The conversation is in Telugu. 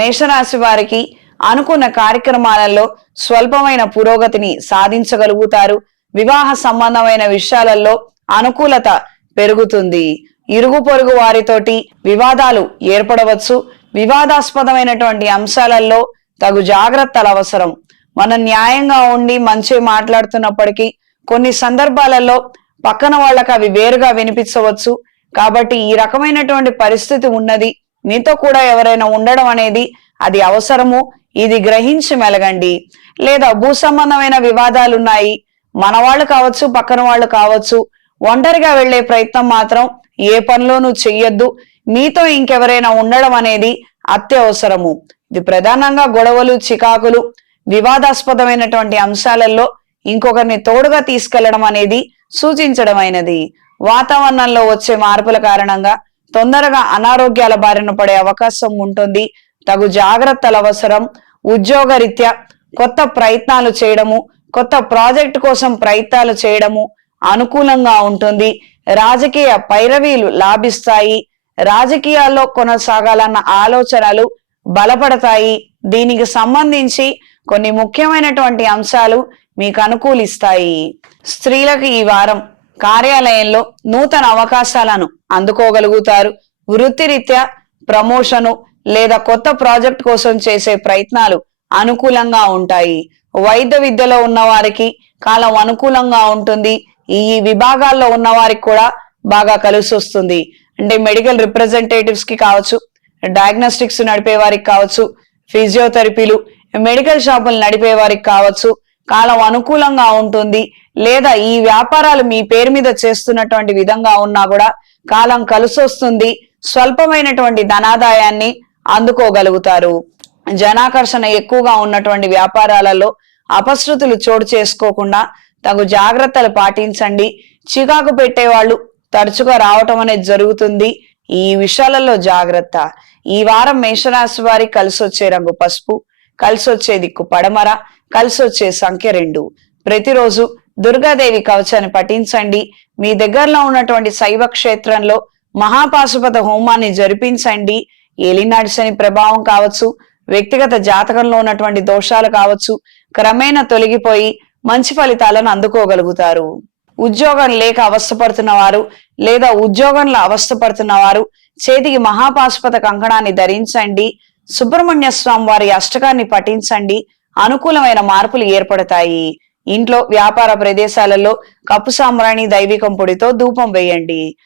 మేషరాశి వారికి అనుకున్న కార్యక్రమాలలో స్వల్పమైన పురోగతిని సాధించగలుగుతారు. వివాహ సంబంధమైన విషయాలలో అనుకూలత పెరుగుతుంది. ఇరుగు పొరుగు వారితోటి వివాదాలు ఏర్పడవచ్చు. వివాదాస్పదమైనటువంటి అంశాలలో తగు జాగ్రత్తలు అవసరం. మనం న్యాయంగా ఉండి మంచి మాట్లాడుతున్నప్పటికీ కొన్ని సందర్భాలలో పక్కన వాళ్ళకి అవి వేరుగా వినిపించవచ్చు. కాబట్టి ఈ రకమైనటువంటి పరిస్థితి ఉన్నది. మీతో కూడా ఎవరైనా ఉండడం అనేది అది అవసరము. ఇది గ్రహించి మెలగండి. లేదా భూ సంబంధమైన వివాదాలు ఉన్నాయి, మన వాళ్ళు కావచ్చు, పక్కన వాళ్ళు కావచ్చు. ఒంటరిగా వెళ్లే ప్రయత్నం మాత్రం ఏ పనిలోనూ చెయ్యొద్దు. మీతో ఇంకెవరైనా ఉండడం అనేది అత్యవసరము. ఇది ప్రధానంగా గొడవలు, చికాకులు, వివాదాస్పదమైనటువంటి అంశాలలో ఇంకొకరిని తోడుగా తీసుకెళ్లడం అనేది సూచించడమైనది. వాతావరణంలో వచ్చే మార్పుల కారణంగా తొందరగా అనారోగ్యాల బారిన పడే అవకాశం ఉంటుంది. తగు జాగ్రత్తలు అవసరం. ఉద్యోగరీత్యా కొత్త ప్రయత్నాలు చేయడము, కొత్త ప్రాజెక్టు కోసం ప్రయత్నాలు చేయడము అనుకూలంగా ఉంటుంది. రాజకీయ పైరవీలు లాభిస్తాయి. రాజకీయాల్లో కొనసాగాలన్న ఆలోచనలు బలపడతాయి. దీనికి సంబంధించి కొన్ని ముఖ్యమైనటువంటి అంశాలు మీకు అనుకూలిస్తాయి. స్త్రీలకు ఈ వారం కార్యాలయంలో నూతన అవకాశాలను అందుకోగలుగుతారు. వృత్తిరీత్యా ప్రమోషను లేదా కొత్త ప్రాజెక్ట్ కోసం చేసే ప్రయత్నాలు అనుకూలంగా ఉంటాయి. వైద్య విద్యలో ఉన్న వారికి కాలం అనుకూలంగా ఉంటుంది. ఈ విభాగాల్లో ఉన్న వారికి కూడా బాగా కలిసి వస్తుంది. అంటే మెడికల్ రిప్రజెంటేటివ్స్ కి కావచ్చు, డయాగ్నోస్టిక్స్ నడిపే వారికి కావచ్చు, ఫిజియోథెరపీలు, మెడికల్ షాపులు నడిపే వారికి కావచ్చు, కాలం అనుకూలంగా ఉంటుంది. లేదా ఈ వ్యాపారాలు మీ పేరు మీద చేస్తున్నటువంటి విధంగా ఉన్నా కూడా కాలం కలిసి వస్తుంది. స్వల్పమైనటువంటి ధనాదాయాన్ని అందుకోగలుగుతారు. జనాకర్షణ ఎక్కువగా ఉన్నటువంటి వ్యాపారాలలో అపశృతులు చోటు చేసుకోకుండా తగు జాగ్రత్తలు పాటించండి. చికాకు పెట్టేవాళ్ళు తరచుగా రావటం అనేది జరుగుతుంది. ఈ విషయాలలో జాగ్రత్త. ఈ వారం మేషరాశి వారికి కలిసి వచ్చే రంగు పసుపు, కలిసి వచ్చే దిక్కు పడమర, కలిసి వచ్చే సంఖ్య 2. ప్రతిరోజు దుర్గాదేవి కవచాన్ని పఠించండి. మీ దగ్గరలో ఉన్నటువంటి శైవ క్షేత్రంలో మహాపాశుపత హోమాన్ని జరిపించండి. ఏలినాటి శని ప్రభావం కావచ్చు, వ్యక్తిగత జాతకంలో ఉన్నటువంటి దోషాలు కావచ్చు, క్రమేణా తొలగిపోయి మంచి ఫలితాలను అందుకోగలుగుతారు. ఉద్యోగం లేక అవస్థపడుతున్న వారు లేదా ఉద్యోగంలో అవస్థపడుతున్న వారు చేతికి మహాపాశుపత కంకణాన్ని ధరించండి. సుబ్రహ్మణ్య స్వామి వారి అష్టకాన్ని పఠించండి. అనుకూలమైన మార్పులు ఏర్పడతాయి. ఇంట్లో వ్యాపార ప్రదేశాలలో కప్పు సాంబ్రాణి దైవికం పొడితో ధూపం వేయండి.